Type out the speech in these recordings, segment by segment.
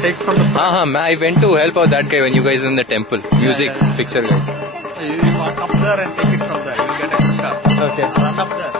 take from the front. I went to help out that guy when you guys in the temple. Music fixer guy. You walk up there and take it from there. You get extra. Okay. Run up there.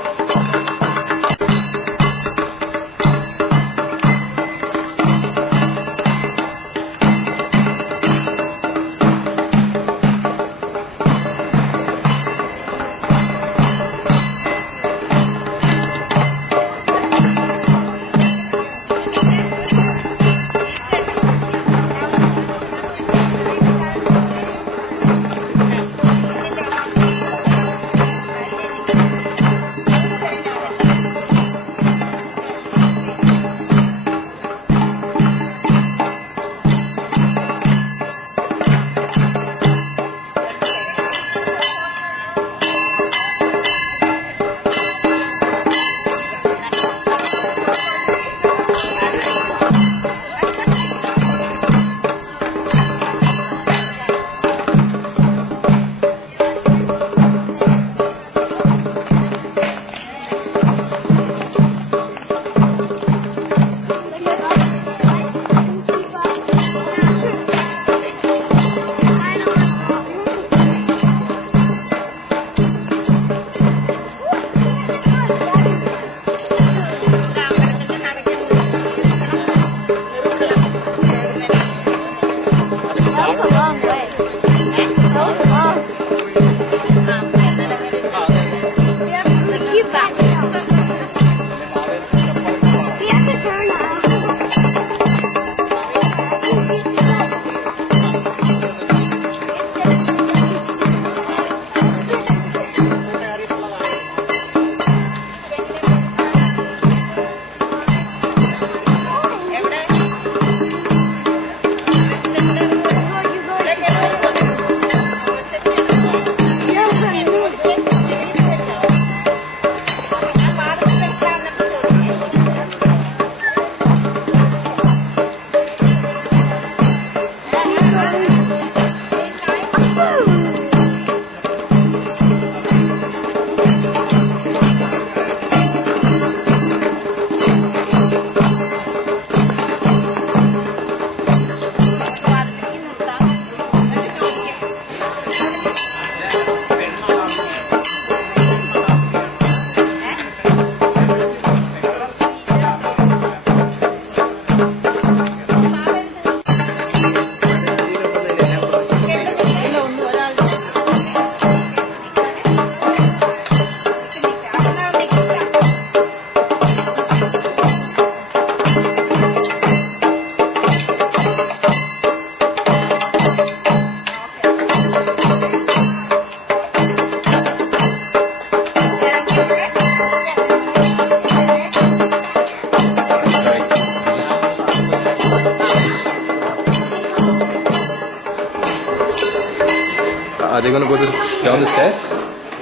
Are they going to go down the stairs?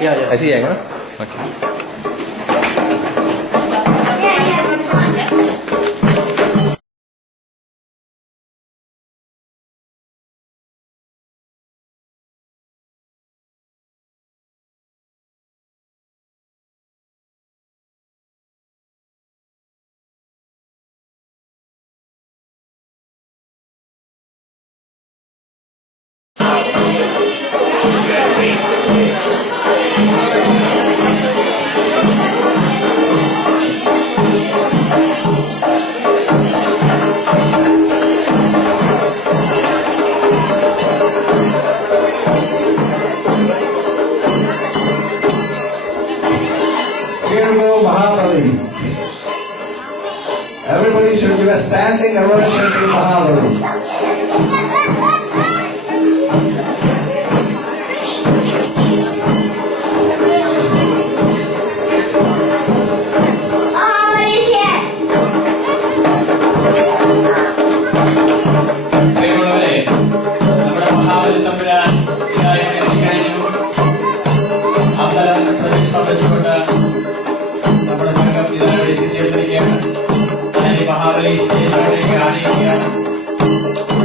Yeah. I see, yeah. Okay. Everybody should give a standing ovation to Mahabali. Mahabali stage आने के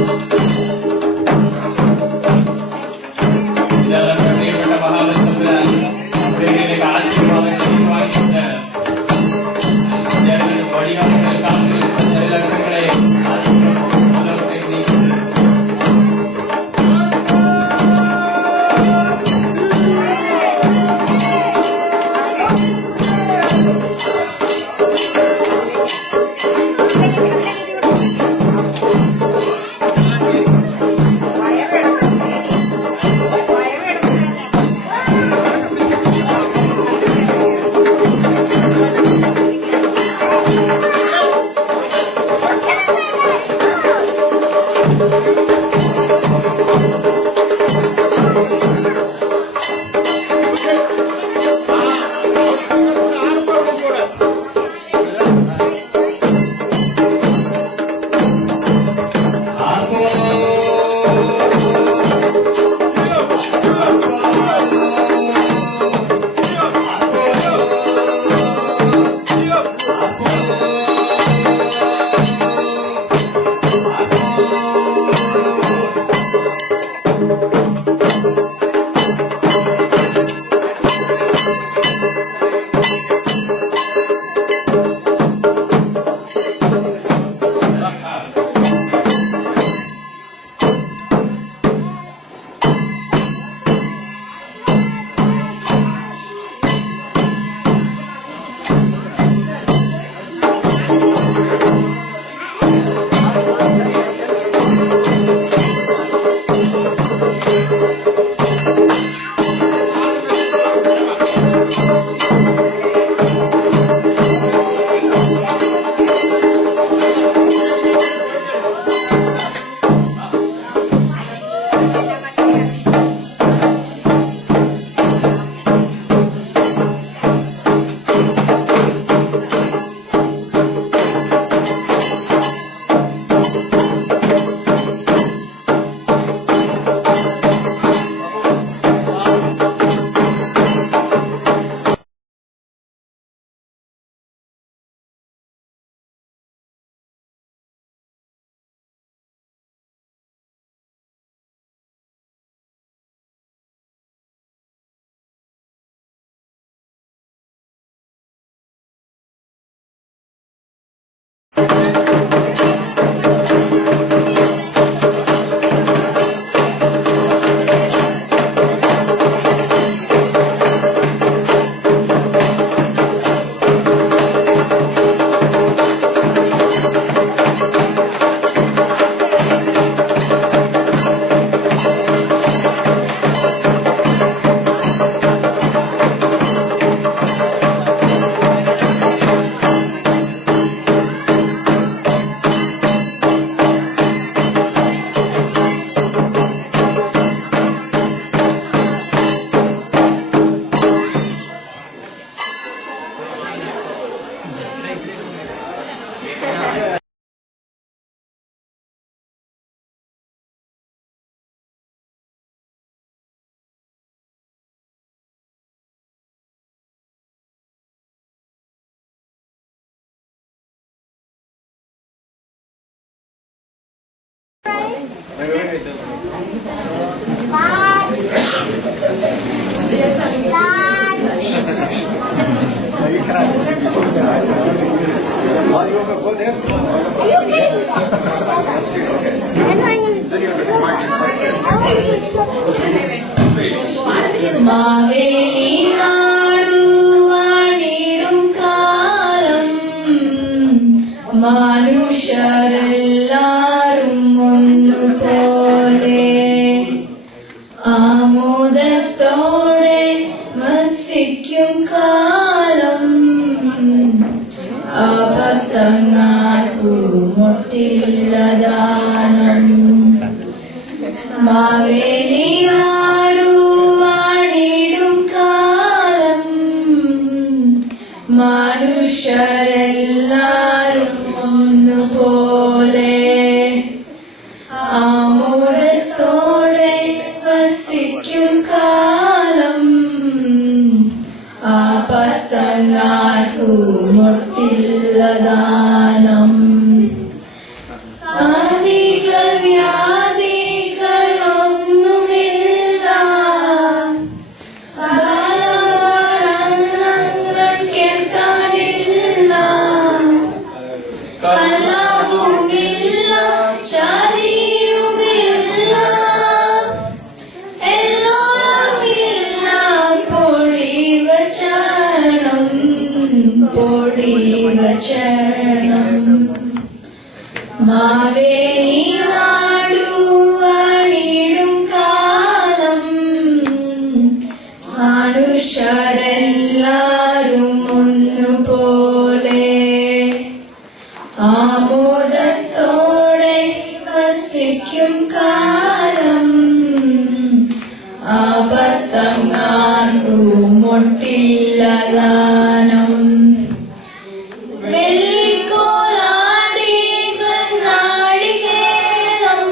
മാവേലി നാടു വാണിടും കാലം മനുഷ്യരെല്ലാരും ഒന്നുപോലെ ആമോദത്തോടെ വസിക്കും കാലം ആപത്തങ്ങാട്ടുമൊട്ടില്ലതാനം മാവേലി നാടു വാണിടും കാലം മനുഷ്യരെല്ലാരും ഒന്നുപോലെ ആമോദത്തോടെ വസിക്കും കാലം ആപത്തങ്ങാട്ടുമൊട്ടില്ലതാനം ആദികൾ വ്യാധികൾ ഒന്നുമില്ല ബലവർണ്ണങ്ങൾ കേൾക്കാനില്ല കലവുമില്ല ചതിയുമില്ല എല്ലോമില്ല പൊടിവചനം വസിക്കും കാലം ആപത്തങ്ങാർക്കും മുട്ടില്ലതാനം വെള്ളിക്കോലാടികൾ നാഴികേരം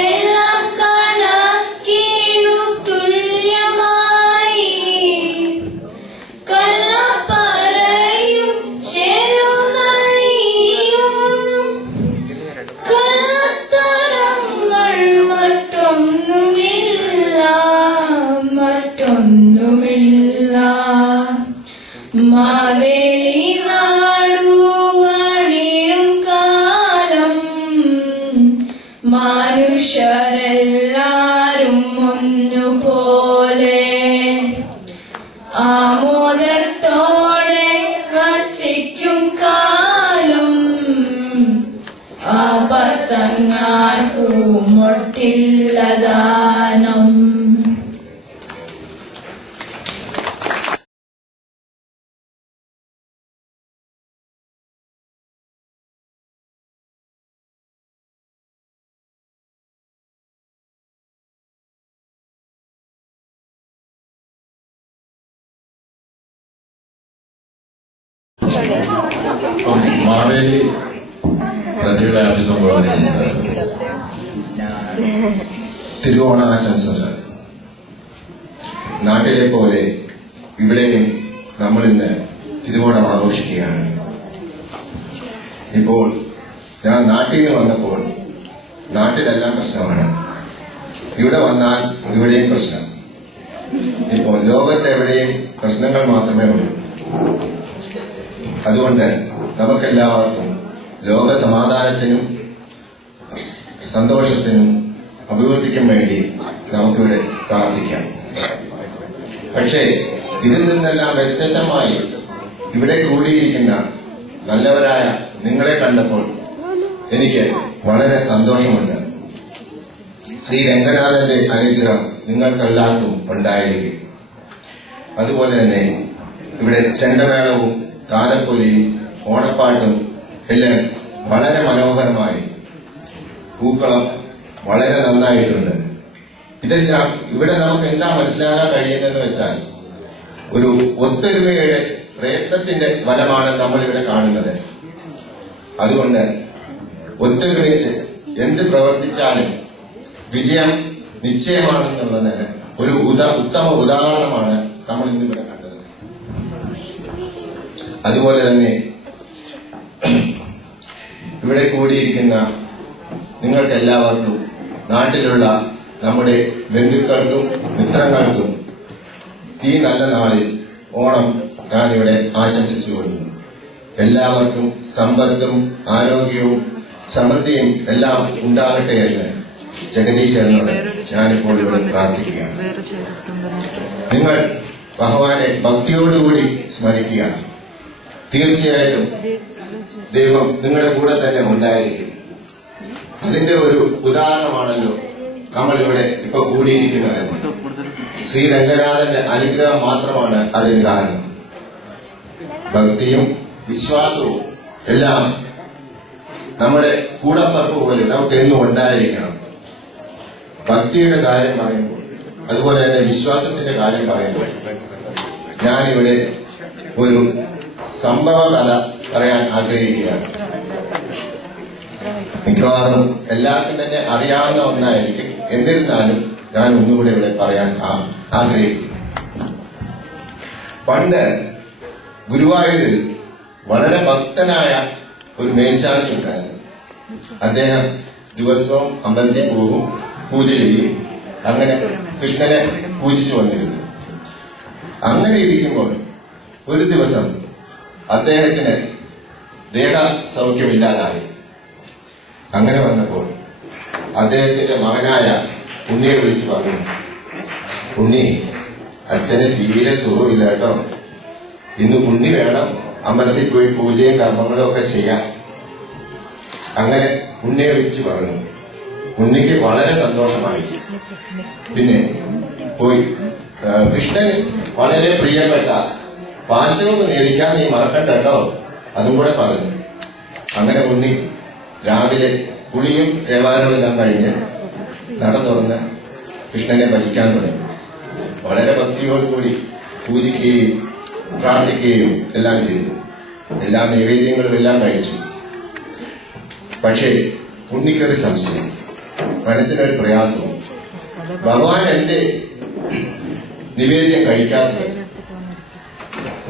എല്ലാം കണക്കിനു തുല്യമായി കള്ളപ്പറയും ചെറുനഴിയും കള്ളത്തരങ്ങൾ മറ്റൊന്നുമില്ല മാവേലി നാടുവണിയും കാലം മനുഷ്യരെല്ലാരും ഒന്നുപോലെ ആമോദത്തോടെ വസിക്കും കാലം ആപത്തങ്ങാർക്കും മുട്ടില്ലതാനം. മാവേലി പ്രതിയുടെ അഭിസംബോധന ചെയ്യുന്നത് തിരുവോണാശംസകൾ. നാട്ടിലെ പോലെ ഇവിടെയും നമ്മൾ ഇന്ന് തിരുവോണം ആഘോഷിക്കുകയാണ്. ഇപ്പോൾ ഞാൻ നാട്ടിൽ നിന്ന് വന്നപ്പോൾ നാട്ടിലെല്ലാം പ്രശ്നമാണ്, ഇവിടെ വന്നാൽ ഇവിടെയും പ്രശ്നം. ഇപ്പോൾ ലോകത്തെവിടെയും പ്രശ്നങ്ങൾ മാത്രമേ ഉള്ളൂ. അതുകൊണ്ട് നമുക്കെല്ലാവർക്കും ലോക സമാധാനത്തിനും സന്തോഷത്തിനും അഭിവൃദ്ധിക്കും വേണ്ടി നമുക്കിവിടെ പ്രാർത്ഥിക്കാം. പക്ഷേ ഇതിൽ നിന്നെല്ലാം വ്യത്യസ്തമായി ഇവിടെ കൂടിയിരിക്കുന്ന നല്ലവരായ നിങ്ങളെ കണ്ടപ്പോൾ എനിക്ക് വളരെ സന്തോഷമുണ്ട്. ശ്രീ രംഗനാഥന്റെ അനുഗ്രഹം നിങ്ങൾക്കെല്ലാവർക്കും ഉണ്ടായിരിക്കും. അതുപോലെ തന്നെ ഇവിടെ ചെണ്ടമേളവും താലപ്പൊലിയും ഓണപ്പാട്ടും എല്ലാം വളരെ മനോഹരമായി, പൂക്കളം വളരെ നന്നായിട്ടുണ്ട്. ഇതെല്ലാം ഇവിടെ നമുക്ക് എന്താ മനസ്സിലാക്കാൻ കഴിയുന്നതെന്ന് വെച്ചാൽ ഒരു ഒത്തൊരുമയുടെ പ്രയത്നത്തിന്റെ ഫലമാണ് നമ്മൾ ഇവിടെ കാണുന്നത്. അതുകൊണ്ട് ഒത്തൊരുമിച്ച് എന്ത് പ്രവർത്തിച്ചാലും വിജയം നിശ്ചയമാണെന്നുള്ളതിന് ഒരു ഉത്തമ ഉദാഹരണമാണ് നമ്മൾ ഇന്നിവിടെ കണ്ടത്. അതുപോലെ തന്നെ ഇവിടെ കൂടിയിരിക്കുന്ന നിങ്ങൾക്കെല്ലാവർക്കും നാട്ടിലുള്ള നമ്മുടെ ബന്ധുക്കൾക്കും മിത്രങ്ങൾക്കും ഈ നല്ല നാളിൽ ഓണം ഞാനിവിടെ ആശംസിച്ചു കൊള്ളുന്നു. എല്ലാവർക്കും സമ്പത്തും ആരോഗ്യവും സമൃദ്ധിയും എല്ലാം ഉണ്ടാകട്ടെ എന്ന് ജഗദീശ്വരനോട് ഞാനിപ്പോൾ ഇവിടെ പ്രാർത്ഥിക്കുകയാണ്. നിങ്ങൾ ഭഗവാനെ ഭക്തിയോടുകൂടി സ്മരിക്കുക. തീർച്ചയായിട്ടും ദൈവം നിങ്ങളുടെ കൂടെ തന്നെ ഉണ്ടായിരിക്കും. അതിന്റെ ഒരു ഉദാഹരണമാണല്ലോ നമ്മളിവിടെ ഇപ്പൊ കൂടിയിരിക്കുന്നതെന്ന്. ശ്രീ രംഗനാഥന്റെ അനുഗ്രഹം മാത്രമാണ് അതിന് കാരണം. ഭക്തിയും വിശ്വാസവും എല്ലാം നമ്മുടെ കൂടപ്പറപ്പ് പോലെ നമുക്ക് എന്നും ഉണ്ടായിരിക്കണം. ഭക്തിയുടെ കാര്യം പറയുമ്പോൾ, അതുപോലെ തന്നെ വിശ്വാസത്തിന്റെ കാര്യം പറയുമ്പോൾ, ഞാനിവിടെ ഒരു സംഭവ കഥ പറയാൻ ആഗ്രഹിക്കുകയാണ്. മിക്കവാറും എല്ലാവർക്കും തന്നെ അറിയാവുന്ന ഒന്നായിരിക്കും. എന്നിരുന്നാലും ഞാൻ ഒന്നുകൂടെ ഇവിടെ പറയാൻ ആഗ്രഹിക്കുന്നു. പണ്ട് ഗുരുവായൂരിൽ വളരെ ഭക്തനായ ഒരു മേൽശാന്തി ഉണ്ടായിരുന്നു. അദ്ദേഹം ദിവസവും അമ്പലത്തിൽ പോകും, പൂജ ചെയ്യും, അങ്ങനെ കൃഷ്ണനെ പൂജിച്ചു വന്നിരുന്നു. അങ്ങനെ ഇരിക്കുമ്പോൾ ഒരു ദിവസം അദ്ദേഹത്തിന് ദേഹ സൗഖ്യമില്ലാതായി. അങ്ങനെ വന്നപ്പോൾ അദ്ദേഹത്തിന്റെ മകനായ ഉണ്ണിയെ വിളിച്ചു പറഞ്ഞു, ഉണ്ണി, അച്ഛന് തീരെ സുഖമില്ല കേട്ടോ, ഇന്ന് ഉണ്ണി വേണം അമ്പലത്തിൽ പോയി പൂജയും കർമ്മങ്ങളും ഒക്കെ ചെയ്യാം. അങ്ങനെ ഉണ്ണിയെ വിളിച്ചു പറഞ്ഞു. ഉണ്ണിക്ക് വളരെ സന്തോഷമായി. പിന്നെ പോയി കൃഷ്ണൻ വളരെ പ്രിയപ്പെട്ട പാചകം നേദിക്കാൻ നീ മറക്കണ്ട കേട്ടോ, അതും കൂടെ പറഞ്ഞു. അങ്ങനെ ഉണ്ണി രാവിലെ കുളിയും ദേവാലയവും എല്ലാം കഴിഞ്ഞ് നട തുറന്ന് കൃഷ്ണനെ ഭജിക്കാൻ തുടങ്ങി. വളരെ ഭക്തിയോടുകൂടി പൂജിക്കുകയും പ്രാർത്ഥിക്കുകയും എല്ലാം ചെയ്തു. എല്ലാ നൈവേദ്യങ്ങളും എല്ലാം കഴിച്ചു. പക്ഷേ ഉണ്ണിക്കൊരു സംശയം, മനസ്സിനൊരു പ്രയാസവും. ഭഗവാൻ എന്റെ നിവേദ്യം കഴിക്കാത്തത്?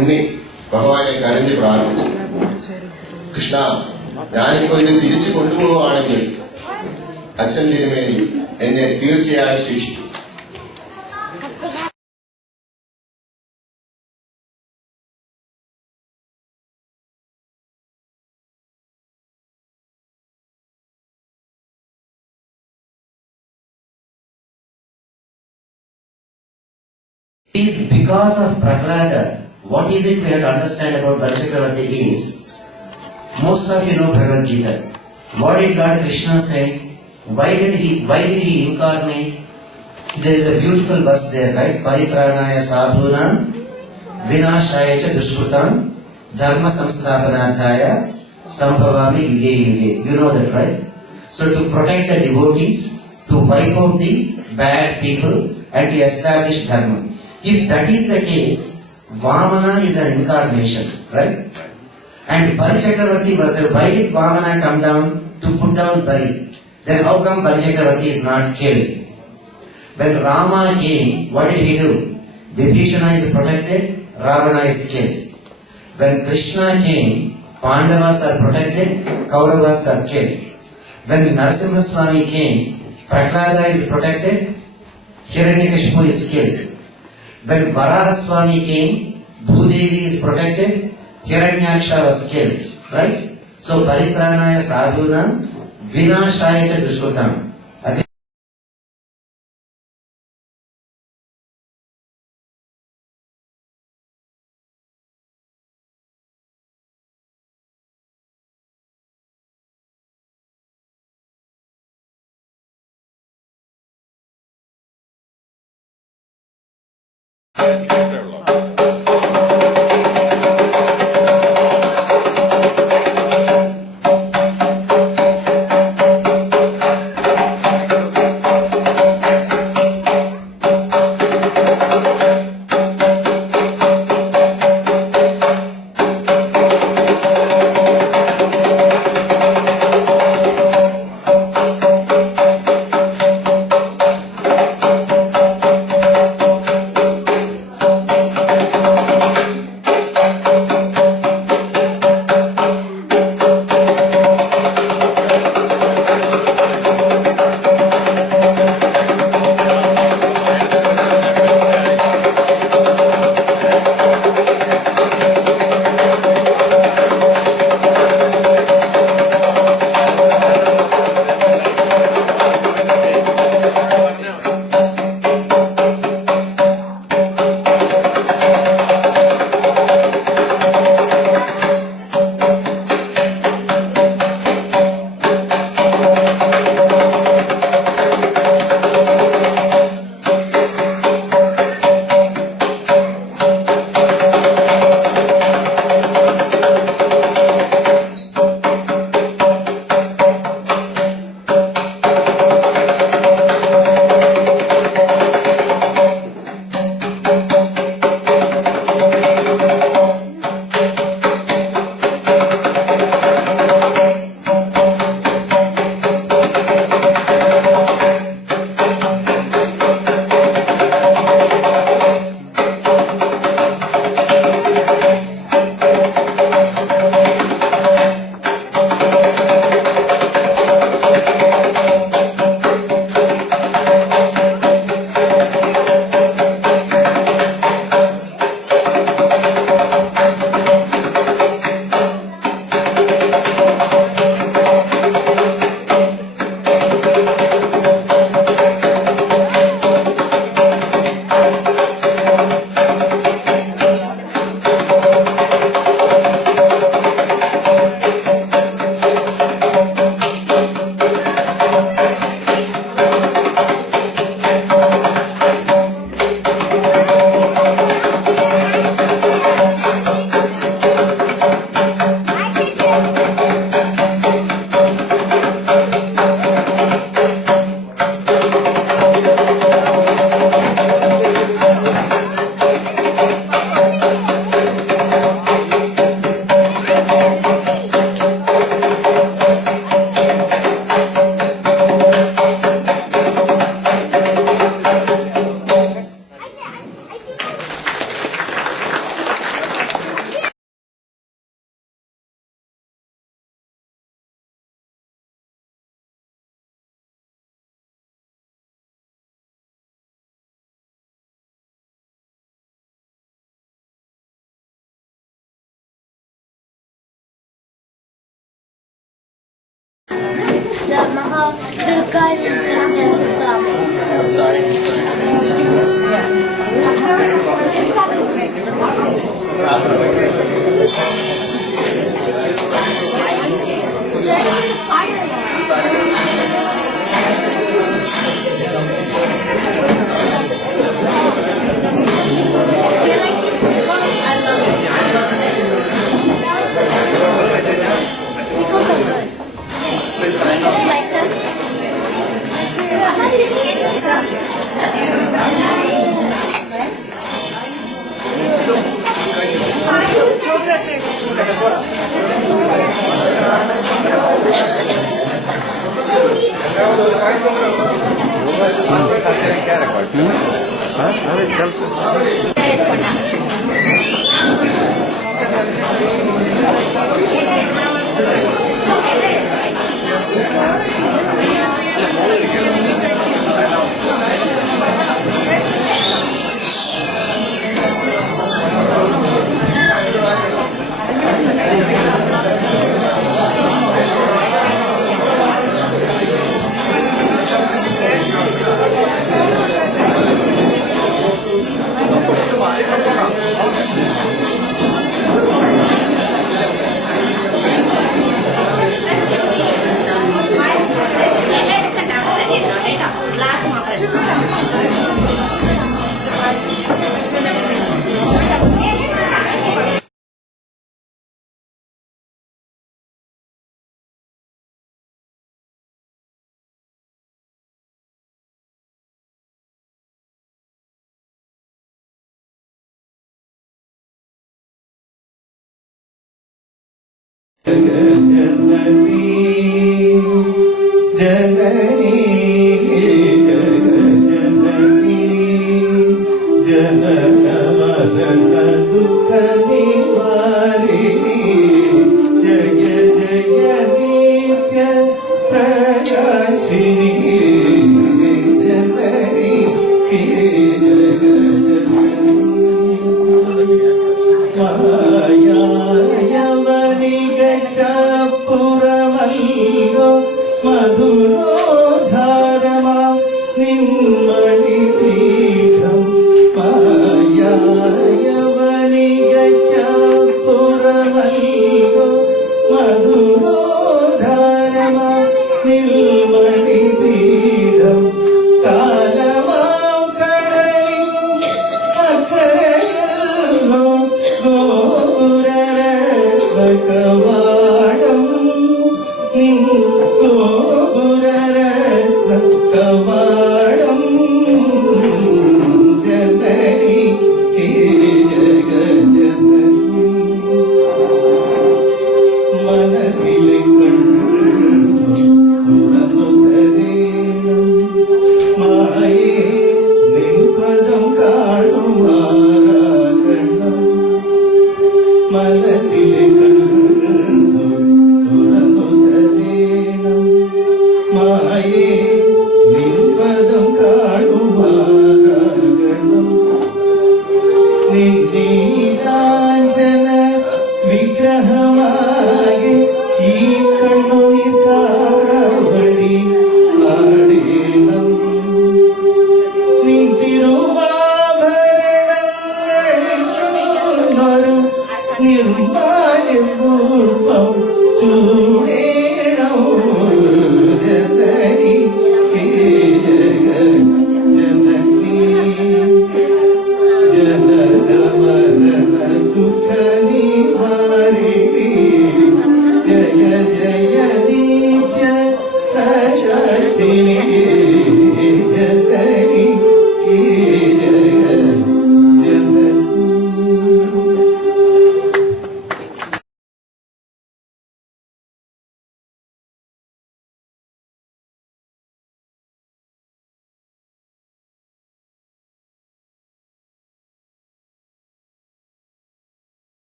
ഉണ്ണി ഭഗവാനെ കരഞ്ഞു പ്രാർത്ഥിച്ചു, കൃഷ്ണ, ഞാനിപ്പോ ഇത് തിരിച്ചു കൊണ്ടുപോവുകയാണെങ്കിൽ അച്ഛൻ തിരുമേനി എന്നെ തീർച്ചയായും ശിക്ഷിക്കും. It is because of Prahlada. What is it we have to understand about Balachakravarti is, most of you know Bhagavad Gita. What did Lord Krishna say? Why did he incarnate? There is a beautiful verse there, right? Paritranaya sadhunam vinashaya cha dushkutam dharma samsthapanarthaya sambhavami yuge yuge. You know that, right? So to protect the devotees, to wipe out the bad people and to establish dharma. If that is the case, Vamana is an incarnation, right? And Bali Chakravarti was there. Why did Vamana come down? To put down Bali. Then how come Bali Chakravarti is not killed? When Rama came, what did he do? Vibhishana is protected, Ravana is killed. When Krishna came, Pandavas are protected, Kauravas are killed. When Narasimha Swami came, Prahlada is protected, Hiranyakashipu is killed. When Varaha Swami came, Bhudevi is protected, Hiranyaksha was killed. Right? So Paritranaya Sadhuna Vinashaya cha Dushkutam.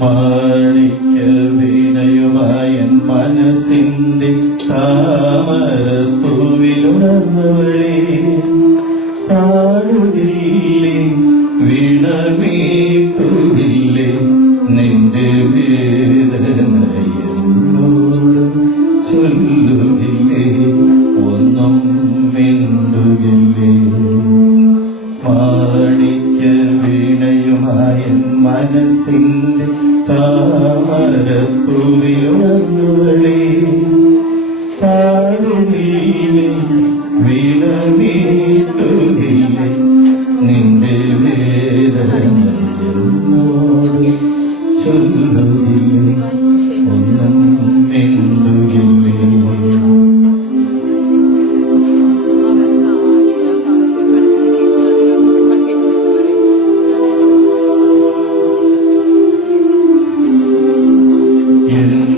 മാണിക്യ വീണയുമായ മനസ്സിന്റെ താമരപ്പൂവിലുണർന്നവളെ പാടുകില്ലേ വീണമീട്ടുകില്ലേ നിന്റെ വേദനയെന്നോട് ചൊല്ലുകില്ലേ ഒന്നും മിണ്ടുകില്ലേ മാണിക്യ വീണയുമായ മനസ്സിന്റെ താമരപ്പൂവിലുണർന്നവളെ പാടുകില്ലേ വീണമീട്ടുകില്ലേ നിന്റെ വേദനയെന്നോട് ചൊല്ലുകില്ലേ ഒന്നും മിണ്ടുകില്ലേ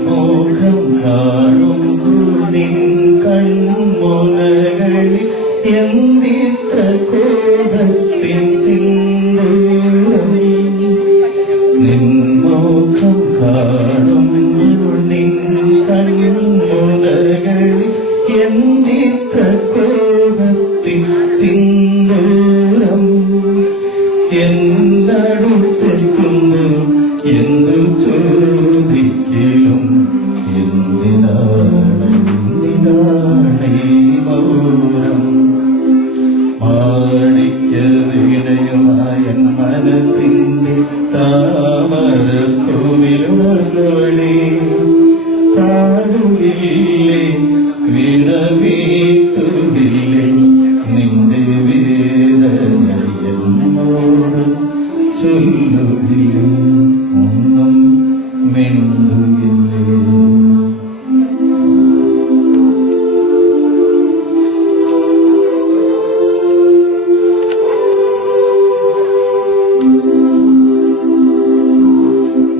മുഖം കാണുമ്പോൾ നിൻ കൺമുനകളിൽ എന്തിത്ര കോപത്തിൻ സിന്ദൂരം നിൻ മുഖം കാണുമ്പോൾ നിൻ കൺമുനകളിൽ എന്തിത്ര കോപത്തിൻ സിന്ദൂരം എന്നടുത്തെത്തുമ്പോൾ എന്തു ചോദിക്കലും എന്തിനാണ് ഈ മൗനം മാണിക്യ വീണയുമായ മനസ്സിന്റെ താമരപ്പൂവിലുണർന്നവളെ പാടുകില്ലേ വീണമീട്ടുകില്ലേ നിന്റെ വേദനയെന്നോട് ചൊല്ലുകില്ലേ ഒന്നും മിണ്ടുകില്ലേ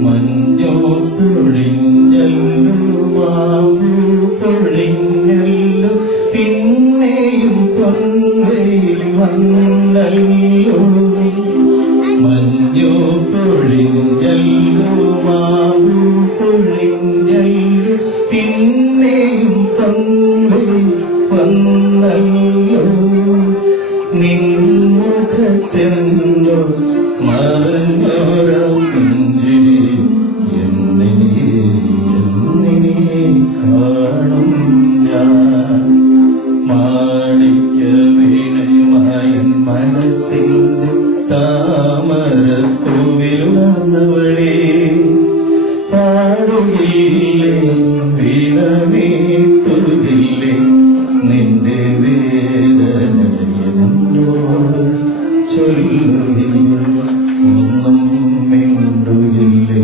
മഞ്ഞോ പൊഴിഞ്ഞല്ലോ മാവു പൊഴിഞ്ഞല്ലോ പിന്നെയും പൊൻവയിൽ വന്നല്ലോ മഞ്ഞോ പൊഴിഞ്ഞല്ലോ മാവു പൊഴിഞ്ഞല്ലോ പിന്നെയും പൊൻവയിൽ വന്നല്ലോ നിൻമുഖത്തെന്തോ മറഞ്ഞോരാ പുഞ്ചിരി എന്നിനെ കാണും ഞാൻ മാണിക്യ വീണയുമായ മനസ്സിന്റെ താമരപ്പൂവിലുണർന്നവളെ പാടുകില്ലേ വീണമീട്ടുകില്ലേ നിന്റെ വേദനയെന്നോട് ചൊല്ലുകില്ലേ ഒന്നും മിണ്ടുകില്ലേ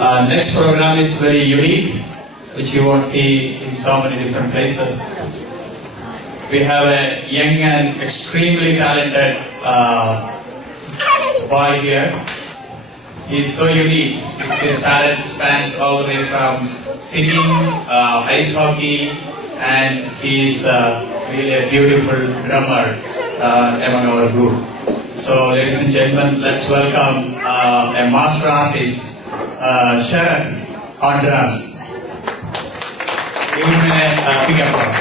Next program is very unique, which you won't see in so many different places. We have a young and extremely talented boy here. He is so unique. His talent spans all the way from singing, ice hockey, and he is really a beautiful drummer among our group. So, ladies and gentlemen, let's welcome a master artist, Sharat, on drums. Give him a big applause.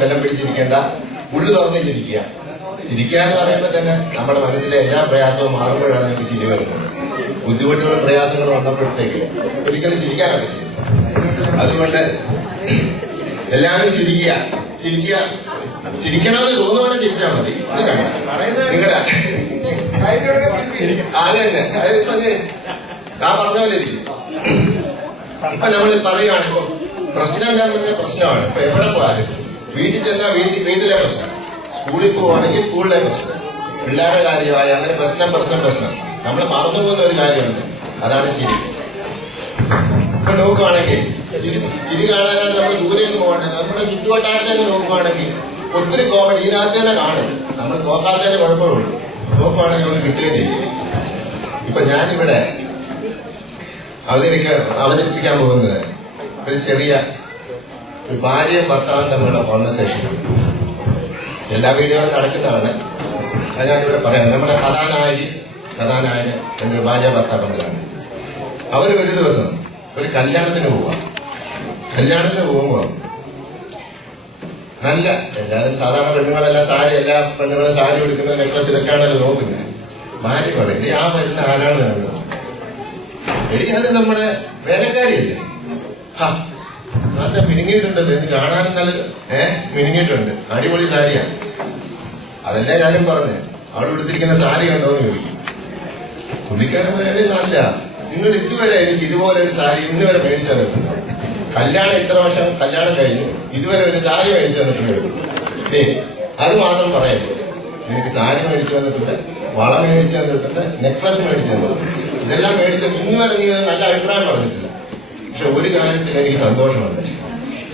ബലം പിടിച്ചിരിക്കേണ്ട, ഉള്ളു തുറന്ന് ചിരിക്കുക. ചിരിക്കുക എന്ന് പറയുമ്പോൾ തന്നെ നമ്മുടെ മനസ്സിലെ എല്ലാ പ്രയാസവും മാറുമ്പോഴാണ് നമുക്ക് ചിരി വരുന്നത്. ബുദ്ധിമുട്ടുകളും പ്രയാസങ്ങളും വന്നപ്പോഴത്തേക്ക് ഒരിക്കലും ചിരിക്കാനൊക്കെ ചെയ്യും. അതുകൊണ്ട് എല്ലാവരും ചിരിക്കുക. ചിരിക്കണമെന്ന് തോന്നുവാണെങ്കിൽ ചിരിച്ചാൽ മതി. നിങ്ങളുടെ അത് തന്നെ അതിപ്പോ ഞാൻ പറഞ്ഞ പോലെ ഇരിക്കും. ഇപ്പൊ നമ്മൾ പറയുകയാണ് ഇപ്പൊ പ്രശ്നം എന്താ പറഞ്ഞ പ്രശ്നമാണ്. ഇപ്പൊ എവിടെ പോയാലും വീട്ടിൽ ചെന്നാൽ വീട്ടിലെ പ്രശ്നം, സ്കൂളിൽ പോവുകയാണെങ്കിൽ സ്കൂളിലെ പ്രശ്നം, പിള്ളേരുടെ കാര്യമായ അങ്ങനെ പ്രശ്നം. നമ്മൾ മറന്നു പോകുന്ന ഒരു കാര്യമുണ്ട്, അതാണ് ചിരി. ഇപ്പൊ നോക്കുവാണെങ്കിൽ ചിരി കാണാനായിട്ട് നമ്മൾ ദൂരെ പോകണമെങ്കിൽ നമ്മുടെ ചുറ്റുവട്ടാരത്തെ നോക്കുവാണെങ്കിൽ ഒത്തിരി കോമഡി ഇതിനകത്ത് തന്നെ കാണും. നമ്മൾ നോക്കാത്തതിന് കുഴപ്പമുള്ളൂ, നോക്കുവാണെങ്കിൽ നമുക്ക് കിട്ടുകയും ചെയ്യും. ഇപ്പൊ ഞാനിവിടെ അവതരിപ്പിക്കാൻ പോകുന്നത് ഒരു ചെറിയ ഒരു ഭാര്യയും ഭർത്താവും തമ്മിലുള്ള കോൺവെർസേഷൻ. എല്ലാ വീടുകളും നടക്കുന്നതാണ്, അത് ഞാനിവിടെ പറയാം. നമ്മുടെ കഥാനായകൻ എന്റെ ഭാര്യ ഭർത്താവ് തമ്മിലാണ്. അവർ ഒരു ദിവസം ഒരു കല്യാണത്തിന് പോകുമ്പോ നല്ല എല്ലാവരും സാധാരണ പെണ്ണുങ്ങളെല്ലാം സാരി, എല്ലാ പെണ്ണുങ്ങളും സാരി എടുക്കുന്ന നെക്ലസ് ഇതൊക്കെയാണല്ലോ നോക്കുന്നത്. ഭാര്യ പറയും, ആ വരുന്ന ആരാണ് കണ്ടോ? എടി അത് നമ്മുടെ വേലക്കാരിയല്ലേ, നല്ല മിനുങ്ങിയിട്ടുണ്ടല്ലോ, ഇത് കാണാനും നല്ല മിനുങ്ങിയിട്ടുണ്ട്, അടിപൊളി സാരിയാണ്. അതല്ലേ ഞാനും പറഞ്ഞു, അവിടെ എടുത്തിരിക്കുന്ന സാരി കണ്ടോന്ന് ചോദിച്ചു. പുള്ളിക്കാരൻ പറയണേ നല്ല, നിങ്ങൾ ഇതുവരെ എനിക്ക് ഇതുപോലെ ഒരു സാരി ഇന്ന് വരെ മേടിച്ചു തന്നിട്ടുണ്ട്. കല്യാണം ഇത്ര വർഷം കല്യാണം കഴിഞ്ഞു, ഇതുവരെ ഒരു സാരി മേടിച്ചു തന്നിട്ടുണ്ട്. അത് മാത്രം പറയല്ലേ, എനിക്ക് സാരി മേടിച്ചു തന്നിട്ടുണ്ട്, വള മേടിച്ചു തന്നിട്ടുണ്ട്, നെക്ലസ് മേടിച്ചു തന്നിട്ടുണ്ട്. ഇതെല്ലാം മേടിച്ചത് ഇന്ന് വരെ നീ നല്ല അഭിപ്രായം പറഞ്ഞിട്ടില്ല. പക്ഷെ ഒരു കാര്യത്തിൽ എനിക്ക് സന്തോഷമുണ്ട്,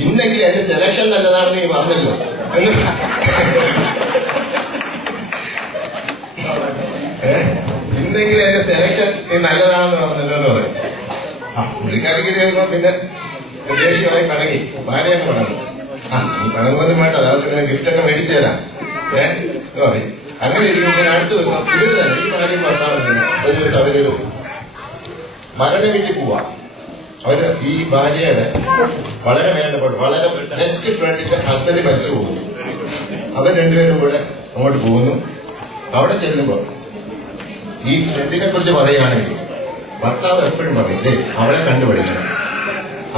ഇന്നെങ്കിലും എന്റെ സെലക്ഷൻ നല്ലതാണെന്ന് നീ പറഞ്ഞല്ലോ എന്ന്. ഇന്നെങ്കിലും എന്റെ സെലക്ഷൻ നീ നല്ലതാണെന്ന് പറഞ്ഞല്ലോ എന്ന് പറയും. പുള്ളിക്കാരിക്ക് ചെയ്യുമ്പോ പിന്നെ ദേഷ്യമായി പണങ്ങി, ഭാര്യയൊക്കെ പണങ്ങി. നീ പണങ്ങൊന്നും വേണ്ട, അതായത് പിന്നെ ഗിഫ്റ്റൊക്കെ മേടിച്ചു തരാം എന്ന് പറയും. അങ്ങനെ ഇരിക്കും. പിന്നെ അടുത്ത ദിവസം ഇവര് തന്നെ ഈ ഭാര്യയും ഭർത്താവ് തന്നെ ഒരു ദിവസം അവരൊരു മരണ വീട്ടിൽ പോവാ. അവര് ഈ ഭാര്യയുടെ വളരെ വേണ്ടപ്പെട്ട വളരെ ബെസ്റ്റ് ഫ്രണ്ടിന്റെ ഹസ്ബൻഡ് മരിച്ചു പോകുന്നു. അവർ രണ്ടുപേരും കൂടെ അങ്ങോട്ട് പോകുന്നു. അവിടെ ചെല്ലുമ്പോ ഈ ഫ്രണ്ടിനെ കുറിച്ച് പറയുകയാണെങ്കിൽ ഭർത്താവ് എപ്പോഴും പറയും, അവളെ കണ്ടുപിടിക്കണം,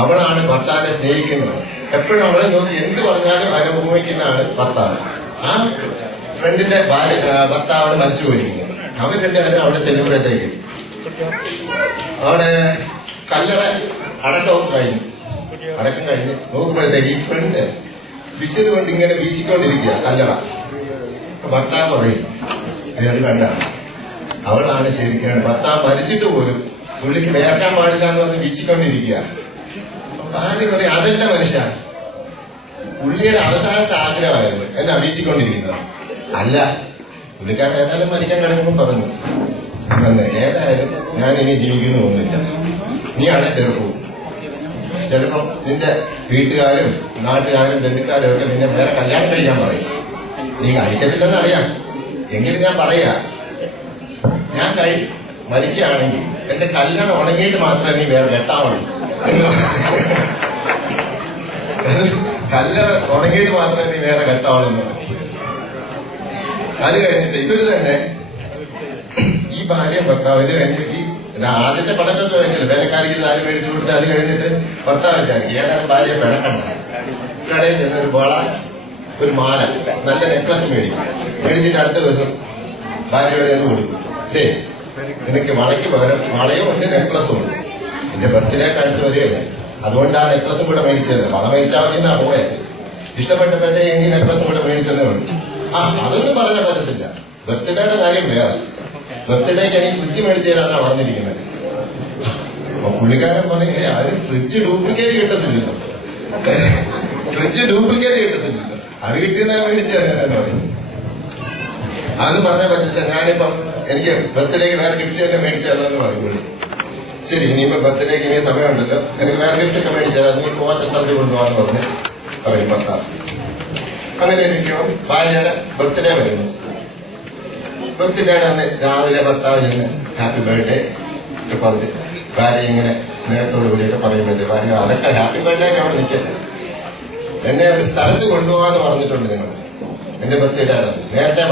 അവളാണ് ഭർത്താവിനെ സ്നേഹിക്കുന്നത്, എപ്പോഴും അവളെ നോക്കി എന്ത് പറഞ്ഞാലും അനുഭവിക്കുന്നതാണ് ഭർത്താവ്. ആ ഫ്രണ്ടിന്റെ ഭർത്താവാണ് മരിച്ചു പോയിരിക്കുന്നത്. അവർ രണ്ടുപേരും അവിടെ ചെല്ലുമ്പോഴത്തേക്ക് അവിടെ കല്ലറ അടക്കം കഴിഞ്ഞ് നോക്കുമ്പോഴത്തേക്ക് ഈ ഫ്രണ്ട് വിശത് കൊണ്ട് ഇങ്ങനെ വീശിക്കൊണ്ടിരിക്കുക കല്ലറ. ഭർത്താവ് പറയും, അത് കണ്ട, അവളാണ് ശരിക്കും ഭർത്താവ് മരിച്ചിട്ട് പോലും പുള്ളിക്ക് വേർക്കാൻ പാടില്ല എന്ന് പറഞ്ഞ് വീശിക്കൊണ്ടിരിക്കുക. ഭാര്യ പറയും, അതല്ല മനുഷ്യ, പുള്ളിയുടെ അവസാനത്തെ ആഗ്രഹമായിരുന്നു എന്നെ വീശിക്കൊണ്ടിരിക്കുന്നത്. അല്ല, പുള്ളിക്കാരൻ ഏതായാലും മരിക്കാൻ കിടക്കുമ്പോൾ പറഞ്ഞു, ഏതായാലും ഞാൻ ഇനി ജീവിക്കുന്നു ഒന്നുമില്ല, നീ ആണ് ചെറുപ്പവും. ചിലപ്പം നിന്റെ വീട്ടുകാരും നാട്ടുകാരും ബന്ധുക്കാരും ഒക്കെ നിന്നെ വേറെ കല്യാണം കഴിക്കാൻ പറയും. നീ കഴിക്കത്തില്ലെന്ന് അറിയാം, എങ്കിലും ഞാൻ പറയാ, ഞാൻ മരിക്കുകയാണെങ്കിൽ എന്റെ കല്യാണം ഉണങ്ങിയിട്ട് മാത്രമേ നീ വേറെ കെട്ടാവുള്ളൂ. കല്യാണം ഉണങ്ങിയിട്ട് മാത്രമേ നീ വേറെ കെട്ടാവുള്ളൂ. അത് കഴിഞ്ഞിട്ട് ഇവര് തന്നെ ഈ ഭാര്യ ഭർത്താവിന് ഈ ആദ്യത്തെ പണക്കൊക്കെ കഴിഞ്ഞില്ല, വേലക്കാരിക്ക് സാരി മേടിച്ചു കൊടുത്ത് അത് കഴിഞ്ഞിട്ട് ഭർത്താവ് വിചാരിക്കും ഏതായാലും ഭാര്യ പിണക്കണ്ട, കടയിൽ ചെന്നൊരു വള ഒരു മാല നല്ല നെക്ലസ് മേടിച്ചിട്ട് അടുത്ത ദിവസം ഭാര്യയോടെ ഒന്ന് കൊടുക്കും. നിനക്ക് വളയ്ക്ക് പകരം വളയും ഉണ്ട് നെക്ലസും ഉണ്ട്, എന്റെ ബർത്ത്ഡേക്ക് അടുത്ത് വരികയല്ലേ, അതുകൊണ്ട് ആ നെക്ലസും കൂടെ മേടിച്ചതല്ലേ, വള മേടിച്ചാൽ മതി എന്നാ പോയെ. ഇഷ്ടപ്പെട്ടപ്പോഴത്തേക്ക് എങ്കിൽ നെക്ലസും കൂടെ മേടിച്ചെന്നേ ഉണ്ട്. അതൊന്നും പറയാൻ പറ്റത്തില്ല, ബർത്ത്ഡേയുടെ കാര്യം വേറെ. ബർത്ത്ഡേക്ക് എനിക്ക് ഫ്രിഡ്ജ് മേടിച്ചു തരാന്നാ പറഞ്ഞിരിക്കുന്നത്. അപ്പൊ പുള്ളിക്കാരൻ പറയും, അതിന് ഫ്രിഡ്ജ് ഡ്യൂപ്ലിക്കേറ്റ് കിട്ടത്തില്ലല്ലോ, അത് കിട്ടിയെന്നാ മേടിച്ചു തരാൻ പറയും. അതൊന്നും പറഞ്ഞാൽ പറ്റില്ല, ഞാനിപ്പം എനിക്ക് ബർത്ത്ഡേക്ക് വേറെ ഗിഫ്റ്റ് തന്നെ മേടിച്ചു തരാമെന്ന് പറയും പുള്ളി. ശരി, ഇനിയിപ്പോ ബർത്ത്ഡേക്ക് ഇനി സമയമുണ്ടല്ലോ, എനിക്ക് വേറെ ഗിഫ്റ്റ് ഒക്കെ മേടിച്ചു തരാം, നീ പോവാത്ത സ്ഥലത്ത് കൊണ്ടുപോകാന്ന് പറഞ്ഞ് പറയും ഭർത്താവ്. അങ്ങനെ ഇരിക്കുമ്പോൾ ഭാര്യയുടെ ബർത്ത്ഡേ വരുന്നു. ബർത്ത്ഡേയുടെ അന്ന് രാവിലെ ഭർത്താവ് ചെന്ന് ഹാപ്പി ബർത്ത്ഡേ ഒക്കെ പറഞ്ഞ് ഭാര്യ ഇങ്ങനെ സ്നേഹത്തോടു കൂടിയൊക്കെ പറയുമ്പോഴത്തേ ഭാര്യ അതൊക്കെ ഹാപ്പി ബർത്ത്ഡേ ഒക്കെ അവിടെ നിൽക്കട്ടെ, എന്നെ ഒരു സ്ഥലത്ത് കൊണ്ടുപോകാന്ന് പറഞ്ഞിട്ടുണ്ട് നിങ്ങൾ, എന്റെ ബർത്ത്ഡേ ആണ് നേരത്തെ.